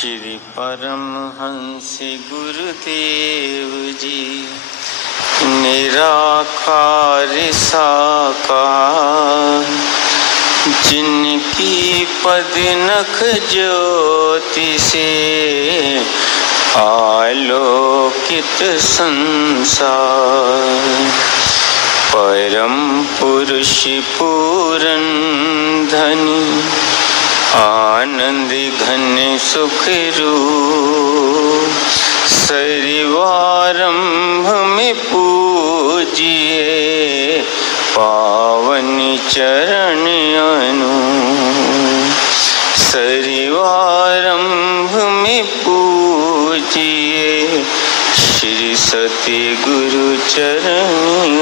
श्री परमहंस गुरुदेव जी निराकार साकार, जिनकी पद नख ज्योति से आलोकित संसार। परम पुरुष पूरन धनी, आनंद घन सुख रूप, सरिवारंभ में पूजिए पावन चरण अनूप। सरिवारंभ में पूजिए श्री सती गुरु चरण।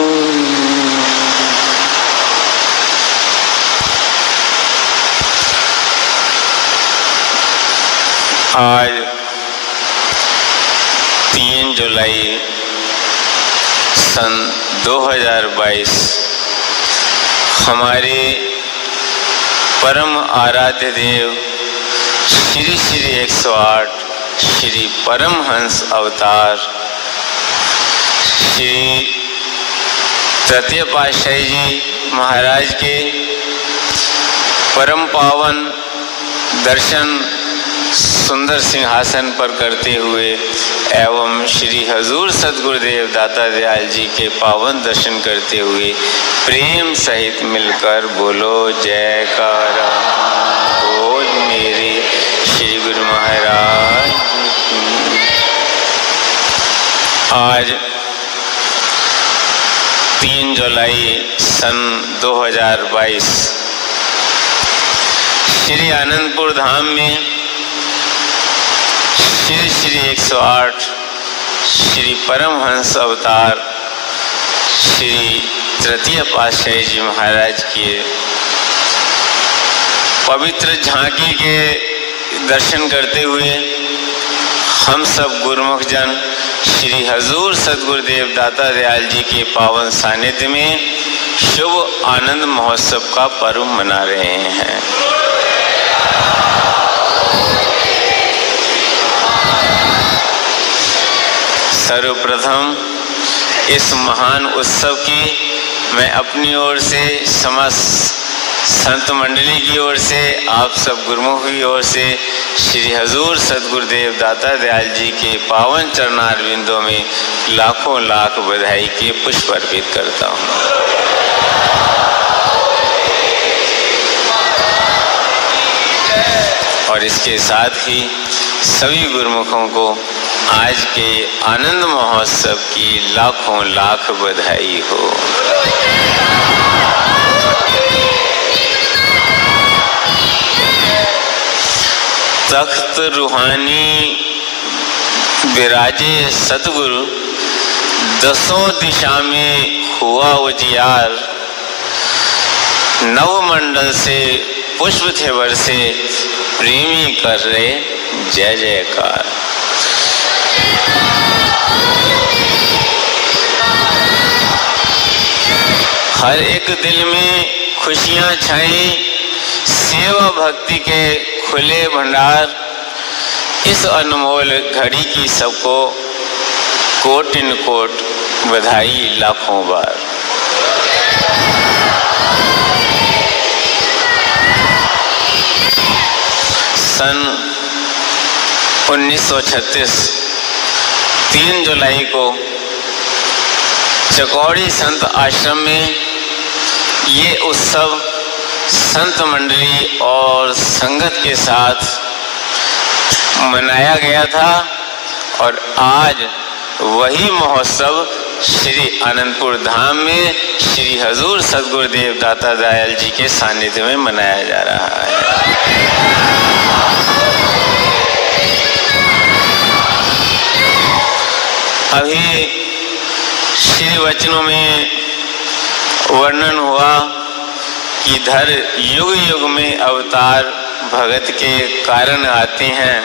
आज 3 जुलाई सन 2022 हमारे परम आराध्य देव श्री श्री 108 श्री परमहंस अवतार श्री तृतीय पातशाही जी महाराज के परम पावन दर्शन सुंदर सिंहासन पर करते हुए एवं श्री हजूर सतगुरुदेव दाता दयाल जी के पावन दर्शन करते हुए प्रेम सहित मिलकर बोलो जयकारा। बोल मेरे श्री गुरु महाराज। आज 3 जुलाई सन 2022 श्री आनंदपुर धाम में श्री श्री 108 श्री परमहंस अवतार श्री तृतीय पातशाही जी महाराज के पवित्र झांकी के दर्शन करते हुए हम सब गुरुमुख जन श्री हजूर सतगुरुदेव दाता दयाल जी के पावन सानिध्य में शुभ आनंद महोत्सव का पर्व मना रहे हैं। सर्वप्रथम इस महान उत्सव की मैं अपनी ओर से, समस्त संत मंडली की ओर से, आप सब गुरुमुख की ओर से श्री हजूर सतगुरुदेव दाता दयाल जी के पावन चरणारविंदों में लाखों लाख बधाई के पुष्प अर्पित करता हूँ। और इसके साथ ही सभी गुरुमुखों को आज के आनंद महोत्सव की लाखों लाख बधाई हो। तख्त रूहानी विराजे सतगुरु, दसों दिशा में हुआ उजियार। नवमंडल से पुष्प थे बरसे, प्रेमी कर रहे जय जयकार। हर एक दिल में खुशियां छाई, सेवा भक्ति के खुले भंडार। इस अनमोल घड़ी की सबको कोटिन कोट बधाई लाखों बार। सन 1936 3 जुलाई को चकौड़ी संत आश्रम में ये उत्सव संत मंडली और संगत के साथ मनाया गया था और आज वही महोत्सव श्री आनंदपुर धाम में श्री हजूर सतगुरुदेव दाता दयाल जी के सानिध्य में मनाया जा रहा है। अभी श्री वचनों में वर्णन हुआ कि इधर युग युग में अवतार भगत के कारण आते हैं,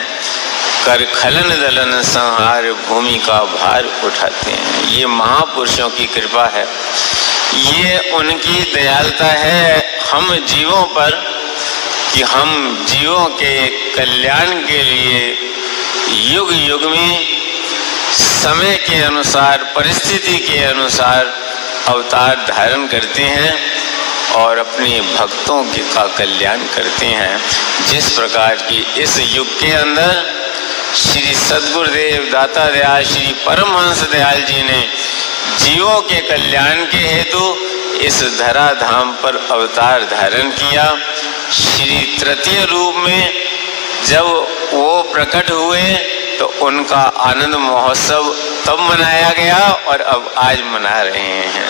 कर खलन दलन संहार भूमि का भार उठाते हैं। ये महापुरुषों की कृपा है, ये उनकी दयालुता है हम जीवों पर कि हम जीवों के कल्याण के लिए युग युग में समय के अनुसार, परिस्थिति के अनुसार अवतार धारण करते हैं और अपने भक्तों का कल्याण करते हैं। जिस प्रकार की इस युग के अंदर श्री सद्गुरुदेव दाता दयाल श्री परमहंस दयाल जी ने जीवों के कल्याण के हेतु इस धरा धाम पर अवतार धारण किया। श्री तृतीय रूप में जब वो प्रकट हुए तो उनका आनंद महोत्सव तब मनाया गया और अब आज मना रहे हैं।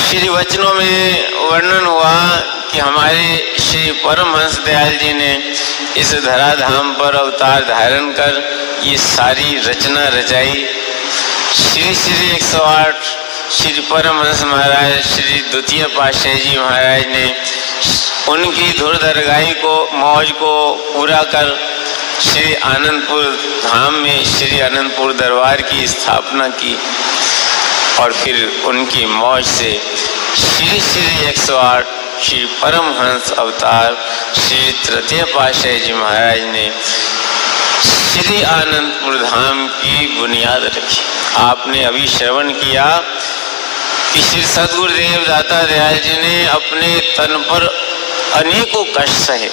श्री वचनों में वर्णन हुआ कि हमारे श्री परमहंस दयाल जी ने इस धराधाम पर अवतार धारण कर ये सारी रचना रचाई। श्री श्री 108 श्री परमहंस महाराज श्री द्वितीय पातशाही जी महाराज ने उनकी धुर दरगाही को मौज को पूरा कर श्री आनंदपुर धाम में श्री आनंदपुर दरबार की स्थापना की और फिर उनकी मौज से श्री श्री 108 श्री परमहंस अवतार श्री तृतीय पातशाही जी महाराज ने श्री आनंदपुर धाम की बुनियाद रखी। आपने अभी श्रवण किया कि श्री सद्गुरुदेव दाता दयाल जी ने अपने तन पर अनेकों कष्ट सहे।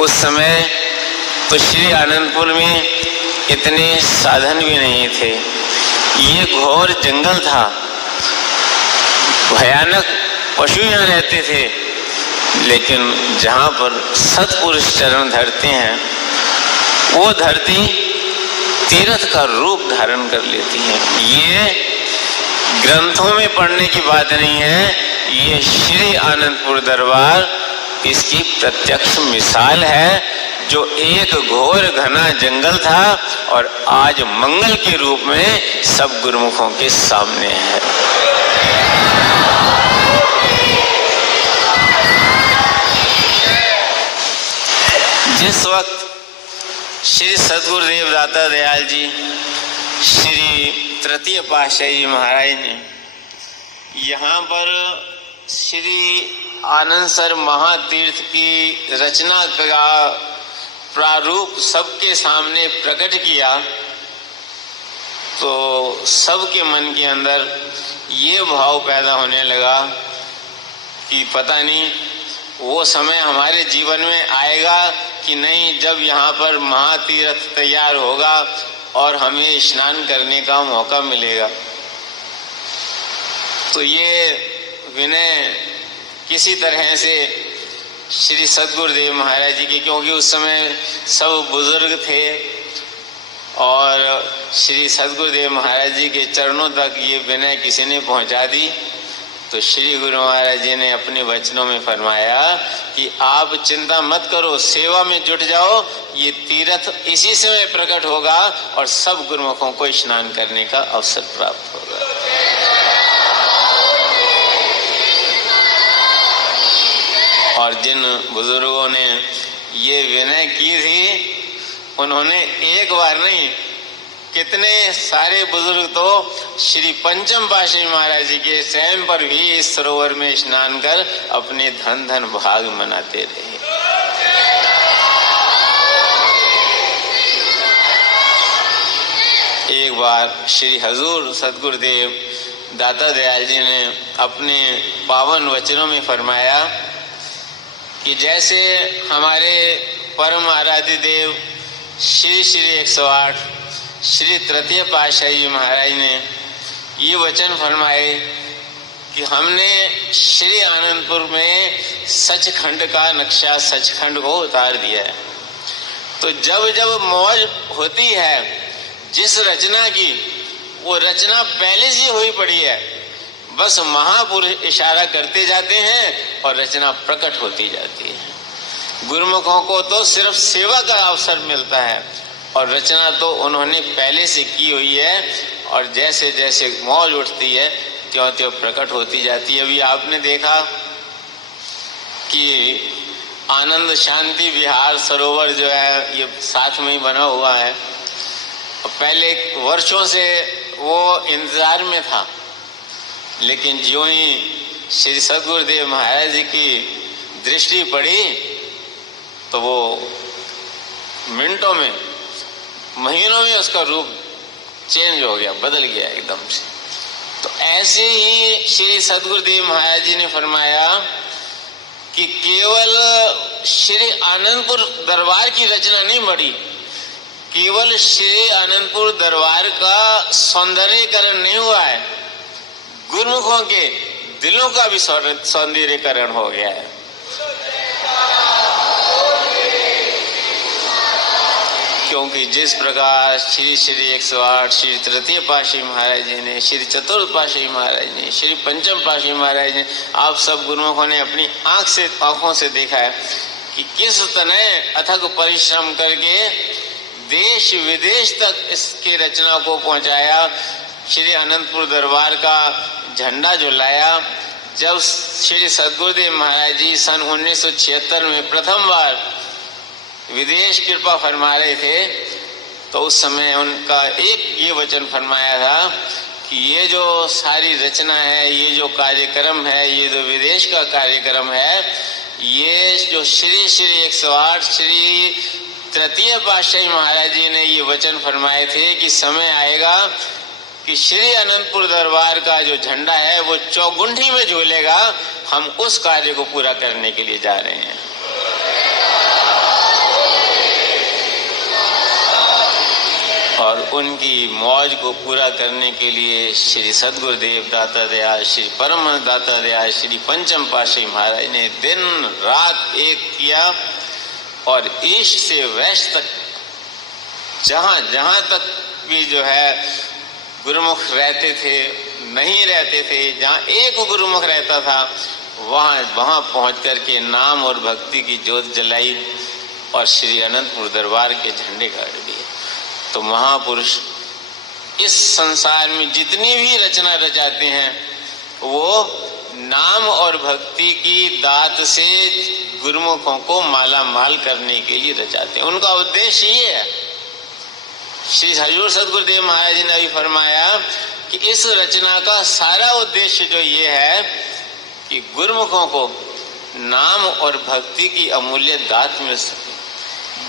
उस समय तो श्री आनंदपुर में इतने साधन भी नहीं थे, ये घोर जंगल था, भयानक पशु यहाँ रहते थे। लेकिन जहाँ पर सत्पुरुष चरण धरते हैं वो धरती तीर्थ का रूप धारण कर लेती है। ये ग्रंथों में पढ़ने की बात नहीं है, ये श्री आनंदपुर दरबार इसकी प्रत्यक्ष मिसाल है, जो एक घोर घना जंगल था और आज मंगल के रूप में सब गुरुमुखों के सामने है। जिस वक्त श्री सद्गुरुदेव दाता दयाल जी श्री तृतीय पातशाही जी महाराज ने यहाँ पर श्री आनंदसर महातीर्थ की रचना का प्रारूप सबके सामने प्रकट किया तो सबके मन के अंदर ये भाव पैदा होने लगा कि पता नहीं वो समय हमारे जीवन में आएगा कि नहीं, जब यहाँ पर महातीर्थ तैयार होगा और हमें स्नान करने का मौका मिलेगा। तो ये विनय किसी तरह से श्री सद्गुरुदेव महाराज जी के, क्योंकि उस समय सब बुजुर्ग थे और श्री सद्गुरुदेव महाराज जी के चरणों तक ये विनय किसी ने पहुंचा दी। तो श्री गुरु महाराज जी ने अपने वचनों में फरमाया कि आप चिंता मत करो, सेवा में जुट जाओ, ये तीर्थ इसी समय प्रकट होगा और सब गुरुमुखों को स्नान करने का अवसर प्राप्त होगा। और जिन बुजुर्गों ने ये विनय की थी, उन्होंने एक बार नहीं, कितने सारे बुजुर्ग तो श्री पंचम पातशाही महाराज जी के स्वयं पर भी इस सरोवर में स्नान कर अपने धन धन भाग मनाते रहे। एक बार श्री हजूर सद्गुरुदेव दाता दयाल जी ने अपने पावन वचनों में फरमाया कि जैसे हमारे परम आराध्य देव श्री श्री 108 श्री तृतीय पातशाही जी महाराज ने ये वचन फरमाए कि हमने श्री आनंदपुर में सचखंड का नक्शा, सचखंड को उतार दिया है। तो जब जब मौज होती है जिस रचना की, वो रचना पहले से हुई पड़ी है, बस महापुरुष इशारा करते जाते हैं और रचना प्रकट होती जाती है। गुरुमुखों को तो सिर्फ सेवा का अवसर मिलता है और रचना तो उन्होंने पहले से की हुई है और जैसे जैसे मौज उठती है त्यों त्यों प्रकट होती जाती है। अभी आपने देखा कि आनंद शांति विहार सरोवर जो है ये साथ में ही बना हुआ है। पहले वर्षों से वो इंतजार में था लेकिन ज्यों ही श्री सद्गुरुदेव महाराज जी की दृष्टि पड़ी तो वो मिनटों में, महीनों में उसका रूप चेंज हो गया, बदल गया एकदम से। तो ऐसे ही श्री सद्गुरुदेव महाराज जी ने फरमाया कि केवल श्री आनंदपुर दरबार की रचना नहीं बढ़ी, केवल श्री आनंदपुर दरबार का सौंदर्यीकरण नहीं हुआ है, गुरुमुखों के दिलों का भी सौंदर्यीकरण हो गया है। क्योंकि जिस प्रकार श्री श्री 108 श्री तृतीय पातशाही महाराज जी ने, श्री चतुर्थ पातशाही महाराज ने, श्री पंचम पातशाही महाराज ने, आप सब गुरुमुखों ने अपनी आंखों से देखा है कि किस तरह अथक परिश्रम करके देश विदेश तक इसकी रचना को पहुंचाया। श्री अनंतपुर दरबार का झंडा जो लाया, जब श्री सद्गुरुदेव महाराज जी सन 1976 में प्रथम बार विदेश कृपा फरमा रहे थे, तो उस समय उनका एक ये वचन फरमाया था कि ये जो सारी रचना है, ये जो कार्यक्रम है, ये जो विदेश का कार्यक्रम है, ये जो श्री श्री 108 श्री तृतीय पातशाही महाराज जी ने ये वचन फरमाए थे कि समय आएगा कि श्री अनंतपुर दरबार का जो झंडा है वो चौगुंठी में झूलेगा। हम उस कार्य को पूरा करने के लिए जा रहे हैं। और उनकी मौज को पूरा करने के लिए श्री सद्गुरुदेव दाता दयाल, श्री परमहंस दाता दयाल, श्री पंचम पातशाही महाराज ने दिन रात एक किया और ईस्ट से वेस्ट तक जहां तक भी जो है गुरुमुख रहते थे, नहीं रहते थे, जहां एक गुरुमुख रहता था वहां पहुंच करके नाम और भक्ति की ज्योत जलाई और श्री अनंतपुर दरबार के झंडे गाड़ दिए। तो महापुरुष इस संसार में जितनी भी रचना रचाते हैं वो नाम और भक्ति की दात से गुरुमुखों को माला माल करने के लिए रचाते हैं। उनका उद्देश्य ये है। श्री हजूर सद्गुरुदेव महाराज जी ने भी फरमाया कि इस रचना का सारा उद्देश्य जो ये है कि गुरुमुखों को नाम और भक्ति की अमूल्य दात मिल सके,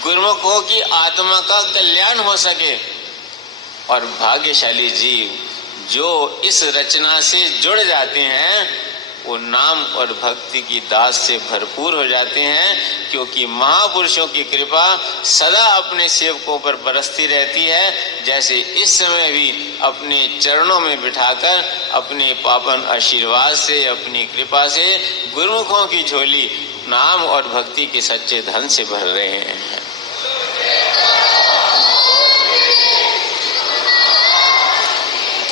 गुरुमुखों की आत्मा का कल्याण हो सके और भाग्यशाली जीव जो इस रचना से जुड़ जाते हैं वो नाम और भक्ति की दात से भरपूर हो जाते हैं। क्योंकि महापुरुषों की कृपा सदा अपने सेवकों पर बरसती रहती है, जैसे इस समय भी अपने चरणों में बिठाकर अपने पावन आशीर्वाद से, अपनी कृपा से गुरुमुखों की झोली नाम और भक्ति के सच्चे धन से भर रहे हैं।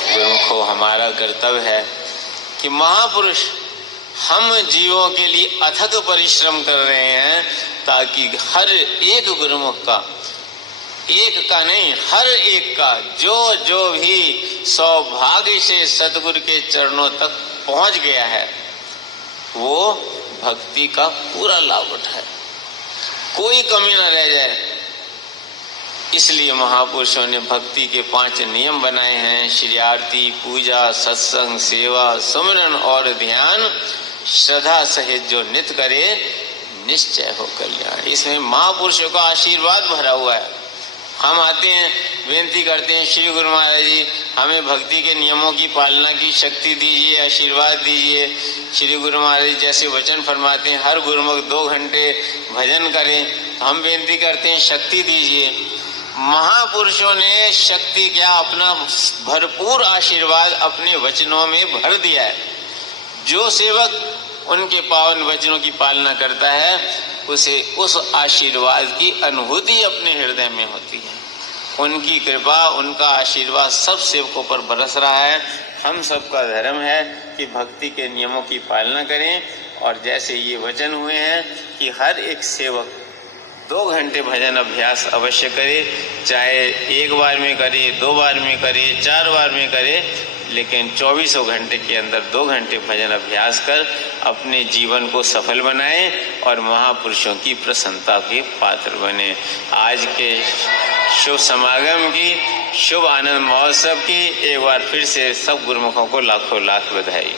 गुरुमुखों, हमारा कर्तव्य है कि महापुरुष हम जीवों के लिए अथक परिश्रम कर रहे हैं ताकि हर एक गुरुमुख का, एक का नहीं हर एक का, जो भी सौभाग्य से सतगुरु के चरणों तक पहुंच गया है वो भक्ति का पूरा लाभ उठाए, कोई कमी ना रह जाए। इसलिए महापुरुषों ने भक्ति के 5 नियम बनाए हैं। श्री आरती, पूजा, सत्संग, सेवा, सुमिरन और ध्यान श्रद्धा सहित जो नित्य करे निश्चय हो कल्याण। इसमें महापुरुषों का आशीर्वाद भरा हुआ है। हम आते हैं, बेनती करते हैं, श्री गुरु महाराज जी हमें भक्ति के नियमों की पालना की शक्ति दीजिए, आशीर्वाद दीजिए। श्री गुरु महाराज जी जैसे वचन फरमाते हैं हर गुरुमुख 2 घंटे भजन करें, तो हम बेनती करते हैं शक्ति दीजिए। महापुरुषों ने शक्ति क्या, अपना भरपूर आशीर्वाद अपने वचनों में भर दिया है। जो सेवक उनके पावन वचनों की पालना करता है उसे उस आशीर्वाद की अनुभूति अपने हृदय में होती है। उनकी कृपा, उनका आशीर्वाद सब सेवकों पर बरस रहा है। हम सबका धर्म है कि भक्ति के नियमों की पालना करें और जैसे ये वचन हुए हैं कि हर एक सेवक 2 घंटे भजन अभ्यास अवश्य करे, चाहे 1 बार में करे, 2 बार में करे, 4 बार में करे, लेकिन 24 घंटे के अंदर 2 घंटे भजन अभ्यास कर अपने जीवन को सफल बनाएं और महापुरुषों की प्रसन्नता के पात्र बने। आज के शुभ समागम की शुभ आनंद महोत्सव की एक बार फिर से सब गुरुमुखों को लाखों लाख बधाई।